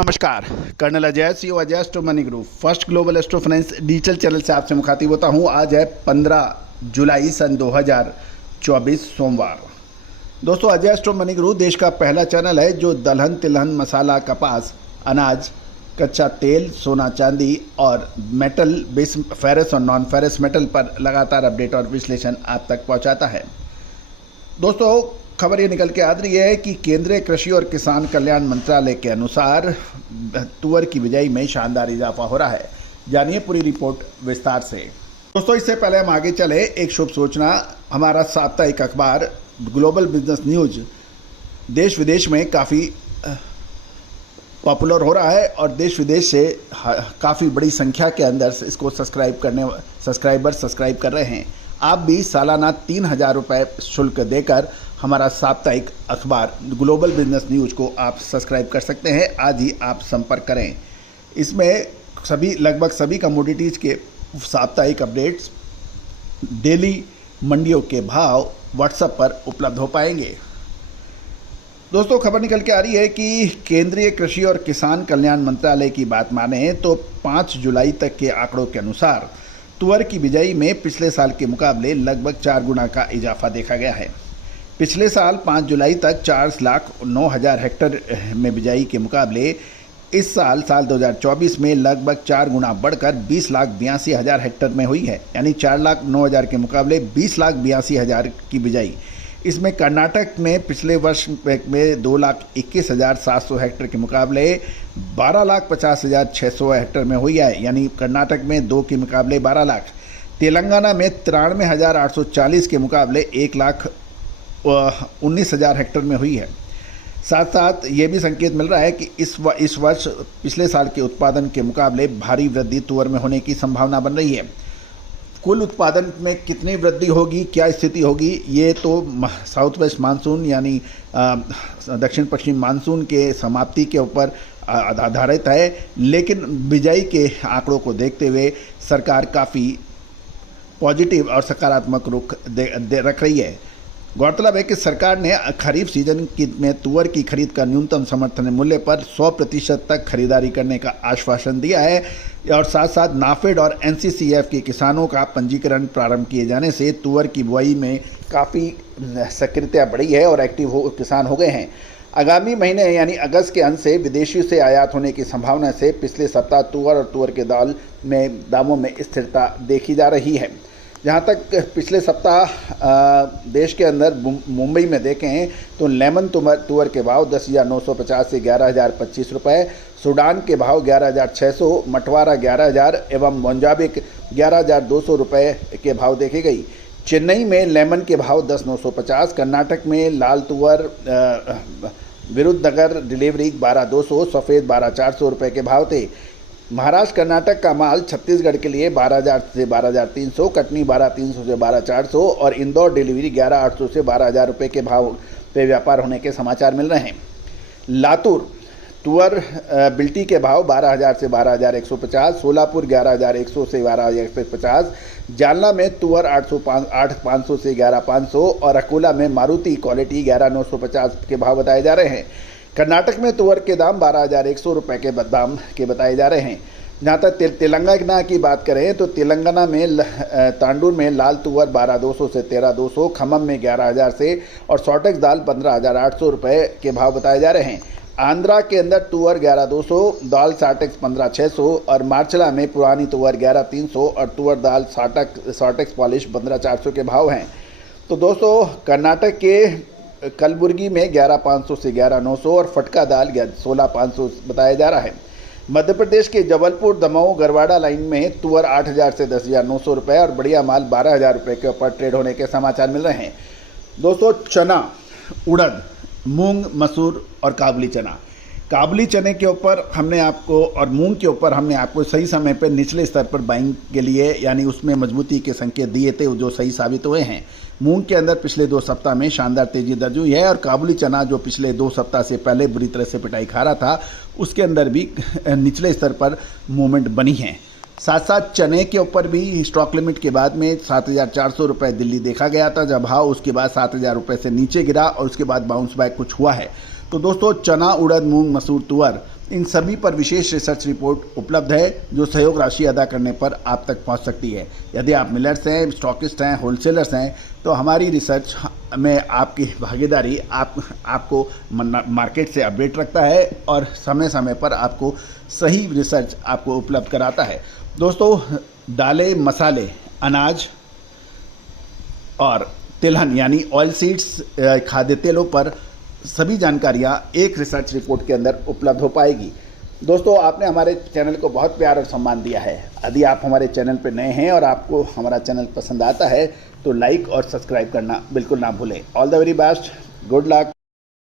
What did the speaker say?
नमस्कार। Colonel Ajay CO Ajay Astro Money Group First Global Astro Finance digital channel से आपसे मुखातिब होता हूं। आज है 15 जुलाई सन 2024 सोमवार। दोस्तों, अजय एस्ट्रो मनी ग्रुप देश का पहला चैनल है जो दलहन तिलहन मसाला कपास अनाज कच्चा तेल सोना चांदी और मेटल बेस फेरस और नॉन फेरस मेटल पर लगातार अपडेट और विश्लेषण आप तक पहुंचाता है। दोस्तों, खबर ये निकल के आ रही है कि केंद्रीय कृषि और किसान कल्याण मंत्रालय के अनुसार तुअर की बिजाई में शानदार इजाफा हो रहा है। जानिए पूरी रिपोर्ट विस्तार से। दोस्तों, इससे पहले हम आगे चले, एक शुभ सूचना। हमारा साप्ताहिक अखबार ग्लोबल बिजनेस न्यूज देश विदेश में काफ़ी पॉपुलर हो रहा है और देश विदेश से काफ़ी बड़ी संख्या के अंदर इसको सब्सक्राइब कर रहे हैं। आप भी सालाना 3,000 रुपये शुल्क देकर हमारा साप्ताहिक अखबार ग्लोबल बिजनेस न्यूज को आप सब्सक्राइब कर सकते हैं। आज ही आप संपर्क करें। इसमें लगभग सभी कमोडिटीज़ के साप्ताहिक अपडेट्स, डेली मंडियों के भाव व्हाट्सएप पर उपलब्ध हो पाएंगे। दोस्तों, खबर निकल के आ रही है कि केंद्रीय कृषि और किसान कल्याण मंत्रालय की बात माने तो 5 जुलाई तक के आंकड़ों के अनुसार तुअर की बिजाई में पिछले साल के मुकाबले लगभग 4 गुना का इजाफा देखा गया है। पिछले साल 5 जुलाई तक 4,09,000 हेक्टेयर में बिजाई के मुकाबले इस साल 2024 में लगभग 4 गुना बढ़कर 20,82,000 हेक्टेयर में हुई है। यानी 4,09,000 के मुकाबले 20,82,000 की बिजाई। इसमें कर्नाटक में पिछले वर्ष में 2,21,700 हेक्टेयर के मुकाबले 12,50,600 हेक्टेयर में हुई है। यानी कर्नाटक में 2 के मुकाबले 12 लाख। तेलंगाना में 93,840 के मुकाबले 1,19,000 हेक्टेयर में हुई है। साथ साथ ये भी संकेत मिल रहा है कि इस वर्ष पिछले साल के उत्पादन के मुकाबले भारी वृद्धि तुअर में होने की संभावना बन रही है। कुल उत्पादन में कितनी वृद्धि होगी, क्या स्थिति होगी, ये तो साउथ वेस्ट मानसून यानी दक्षिण पश्चिम मानसून के समाप्ति के ऊपर आधारित है। लेकिन बिजाई के आंकड़ों को देखते हुए सरकार काफ़ी पॉजिटिव और सकारात्मक रुख रख रही है। गौरतलब है कि सरकार ने खरीफ सीजन में तुअर की खरीद का न्यूनतम समर्थन मूल्य पर 100% तक खरीदारी करने का आश्वासन दिया है और साथ साथ नाफेड और एनसीसीएफ के किसानों का पंजीकरण प्रारंभ किए जाने से तुअर की बुआई में काफ़ी सक्रियता बढ़ी है और किसान हो गए हैं। आगामी महीने यानी अगस्त के अंत से विदेशी से आयात होने की संभावना से पिछले सप्ताह तुअर और तुअर के दाल में दामों में स्थिरता देखी जा रही है। जहाँ तक पिछले सप्ताह देश के अंदर मुंबई में देखें तो लेमन तुअर के भाव 10,950 से 11,025 रुपये, सूडान के भाव 11,600, मटवारा 11,000 एवं मोजाम्बिक 11,200 रुपये के भाव देखे गई। चेन्नई में लेमन के भाव 10,950, कर्नाटक में लाल तुअर विरुद्धनगर डिलीवरी 12,200, सफ़ेद 12,400 रुपये के भाव थे। महाराष्ट्र कर्नाटक का माल छत्तीसगढ़ के लिए 12,000 से 12,300, कटनी 12,300 से 12,400 और इंदौर डिलीवरी 11,800 से 12,000 रुपये के भाव पे व्यापार होने के समाचार मिल रहे हैं। लातूर तुअर बिल्टी के भाव 12,000 से 12,150, सोलापुर 11,100 से 12,150, जालना में तुअर 8,500 से 11,500 और अकोला में मारुति क्वालिटी 11,950 के भाव बताए जा रहे हैं। कर्नाटक में तुअर के दाम 12,100 रुपये के दाम के बताए जा रहे हैं। जहाँ तक तेलंगाना की बात करें तो तेलंगाना में तांडूर में लाल तुअर 12,200 से 13,200, खम्मम में 11,000 से और सॉटेक्स दाल 15,800 रुपये के भाव बताए जा रहे हैं। आंध्रा के अंदर तुअर 11,200, दाल साटेक्स 15,600 और मार्चला में पुरानी तुअर 11,300 और तुअर दाल सॉटेक्स पॉलिश 15,400 के भाव हैं। तो दोस्तों, कर्नाटक के कलबुर्गी में 11,500 से 11,900 और फटका दाल 16,500 बताया जा रहा है। मध्य प्रदेश के जबलपुर दमोह गरवाड़ा लाइन में तुअर 8,000 से 10,900 रुपये और बढ़िया माल 12,000 रुपये के ऊपर ट्रेड होने के समाचार मिल रहे हैं। दोस्तों, चना, उड़द, मूंग, मसूर और काबुली चने के ऊपर हमने आपको और मूंग के ऊपर हमने आपको सही समय पर निचले स्तर पर बाइंग के लिए यानी उसमें मजबूती के संकेत दिए थे जो सही साबित हुए हैं। मूंग के अंदर पिछले 2 सप्ताह में शानदार तेजी दर्ज हुई है और काबुली चना जो पिछले 2 सप्ताह से पहले बुरी तरह से पिटाई खा रहा था उसके अंदर भी निचले स्तर पर मूवमेंट बनी है। साथ साथ चने के ऊपर भी स्टॉक लिमिट के बाद में 7,400 रुपये दिल्ली देखा गया था, जब भाव उसके बाद 7,000 रुपये से नीचे गिरा और उसके बाद बाउंस बैक कुछ हुआ है। तो दोस्तों चना, उड़द, मूंग, मसूर, तुअर इन सभी पर विशेष रिसर्च रिपोर्ट उपलब्ध है जो सहयोग राशि अदा करने पर आप तक पहुंच सकती है। यदि आप मिलर्स हैं, स्टॉकिस्ट हैं, होलसेलर्स हैं तो हमारी रिसर्च में आपकी भागीदारी आपको मार्केट से अपडेट रखता है और समय समय पर आपको सही रिसर्च आपको उपलब्ध कराता है। दोस्तों दालें, मसाले, अनाज और तिलहन यानी ऑयल सीड्स, खाद्य तेलों पर सभी जानकारियाँ एक रिसर्च रिपोर्ट के अंदर उपलब्ध हो पाएगी। दोस्तों आपने हमारे चैनल को बहुत प्यार और सम्मान दिया है। यदि आप हमारे चैनल पर नए हैं और आपको हमारा चैनल पसंद आता है तो लाइक और सब्सक्राइब करना बिल्कुल ना भूलें। All the very best, good luck.